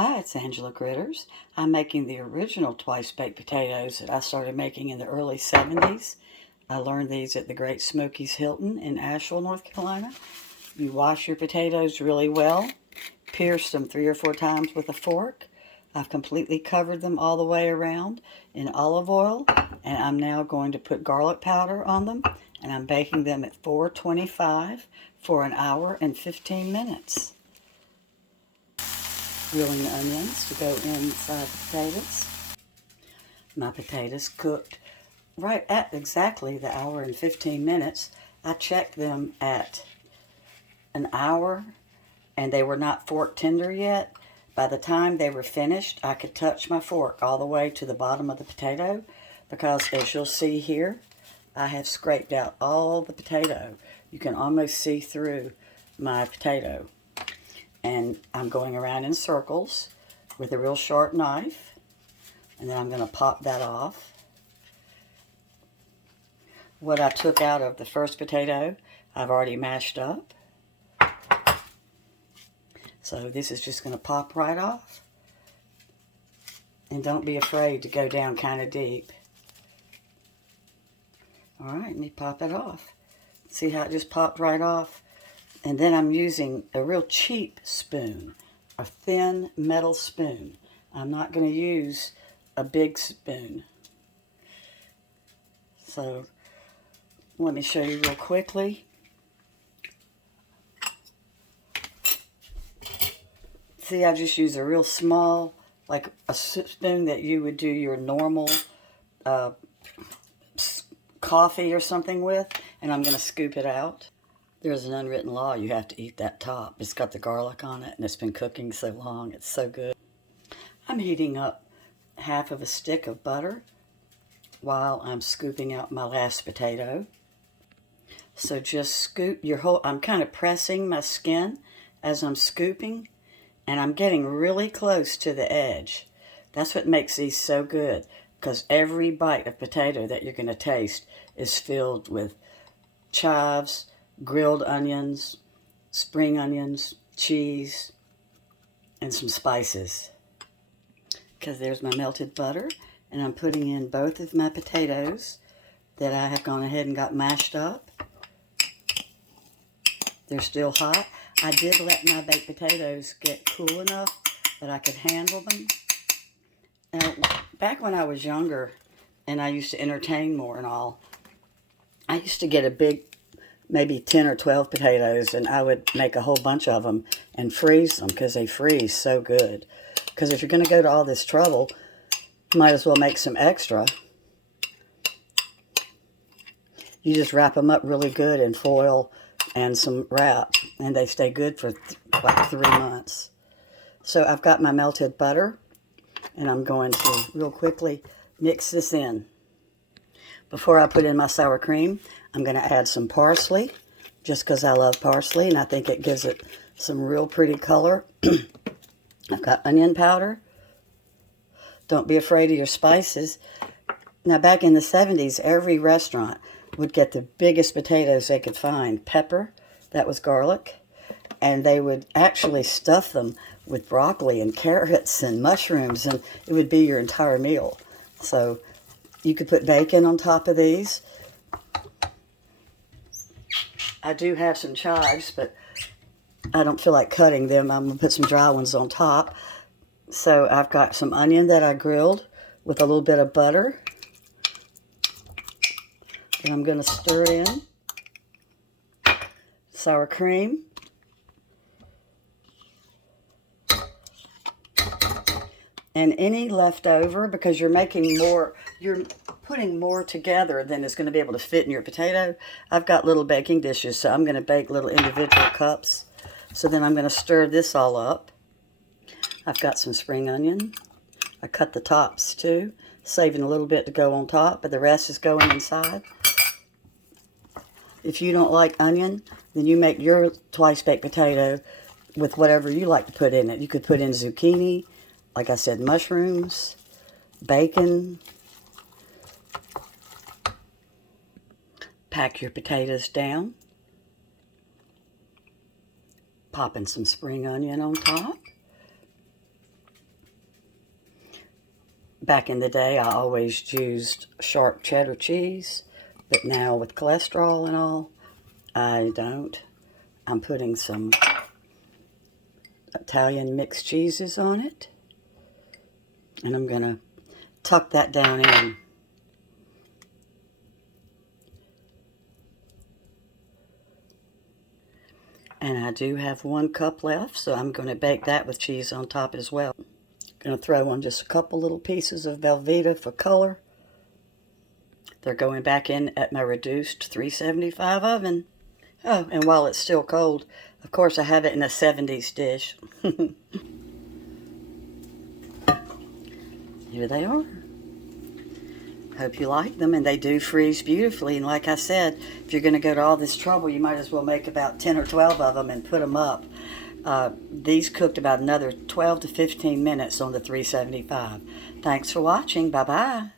Hi, it's Angela Gritters. I'm making the original twice-baked potatoes that I started making in the early 70s. I learned these at the Great Smokies Hilton in Asheville, North Carolina. You wash your potatoes really well, pierce them 3 or 4 times with a fork. I've completely covered them all the way around in olive oil, and I'm now going to put garlic powder on them, and I'm baking them at 425 for an hour and 15 minutes. Grilling the onions to go inside the potatoes. My potatoes cooked right at exactly the hour and 15 minutes. I checked them at an hour and they were not fork tender yet. By the time they were finished, I could touch my fork all the way to the bottom of the potato because, as you'll see here, I have scraped out all the potato. You can almost see through my potato. And I'm going around in circles with a real sharp knife, and then I'm going to pop that off. What I took out of the first potato, I've already mashed up. So this is just going to pop right off. And don't be afraid to go down kind of deep. All right, let me pop it off. See how it just popped right off? And then I'm using a real cheap spoon, a thin metal spoon. I'm not going to use a big spoon. So let me show you real quickly. See, I just use a real small, like a spoon that you would do your normal coffee or something with, and I'm going to scoop it out. There's an unwritten law, you have to eat that top. It's got the garlic on it, and it's been cooking so long. It's so good. I'm heating up half of a stick of butter while I'm scooping out my last potato. So just scoop your whole, I'm kind of pressing my skin as I'm scooping, and I'm getting really close to the edge. That's what makes these so good, because every bite of potato that you're going to taste is filled with chives, grilled onions, spring onions, cheese, and some spices. Because there's my melted butter, and I'm putting in both of my potatoes that I have gone ahead and got mashed up. They're still hot. I did let my baked potatoes get cool enough that I could handle them. Now, back when I was younger and I used to entertain more and all, I used to get a big, maybe 10 or 12 potatoes, and I would make a whole bunch of them and freeze them because they freeze so good. Because if you're going to go to all this trouble, you might as well make some extra. You just wrap them up really good in foil and some wrap, and they stay good for like 3 months. So I've got my melted butter, and I'm going to real quickly mix this in. Before I put in my sour cream, I'm going to add some parsley, just because I love parsley, and I think it gives it some real pretty color. I've got onion powder. Don't be afraid of your spices. Now, back in the 70s, every restaurant would get the biggest potatoes they could find. Pepper, that was garlic, and they would actually stuff them with broccoli and carrots and mushrooms, and it would be your entire meal. So you could put bacon on top of these. I do have some chives, but I don't feel like cutting them. I'm going to put some dry ones on top. So I've got some onion that I grilled with a little bit of butter. And I'm going to stir in sour cream. And any leftover, because you're making more, you're putting more together than is going to be able to fit in your potato. I've got little baking dishes, so I'm going to bake little individual cups. So then I'm going to stir this all up. I've got some spring onion. I cut the tops too, saving a little bit to go on top, but the rest is going inside. If you don't like onion, then you make your twice-baked potato with whatever you like to put in it. You could put in zucchini, like I said, mushrooms, bacon. Pack your potatoes down. Popping some spring onion on top. Back in the day, I always used sharp cheddar cheese, but now with cholesterol and all, I don't. I'm putting some Italian mixed cheeses on it, and I'm going to tuck that down in. And I do have 1 cup left, so I'm going to bake that with cheese on top as well. Going to throw on just a couple little pieces of Velveeta for color. They're going back in at my reduced 375 oven. Oh, and while it's still cold, of course I have it in a 70s dish. Here they are. Hope you like them, and they do freeze beautifully. And like I said, if you're going to go to all this trouble, you might as well make about 10 or 12 of them and put them up. These cooked about another 12 to 15 minutes on the 375. Thanks for watching. Bye-bye.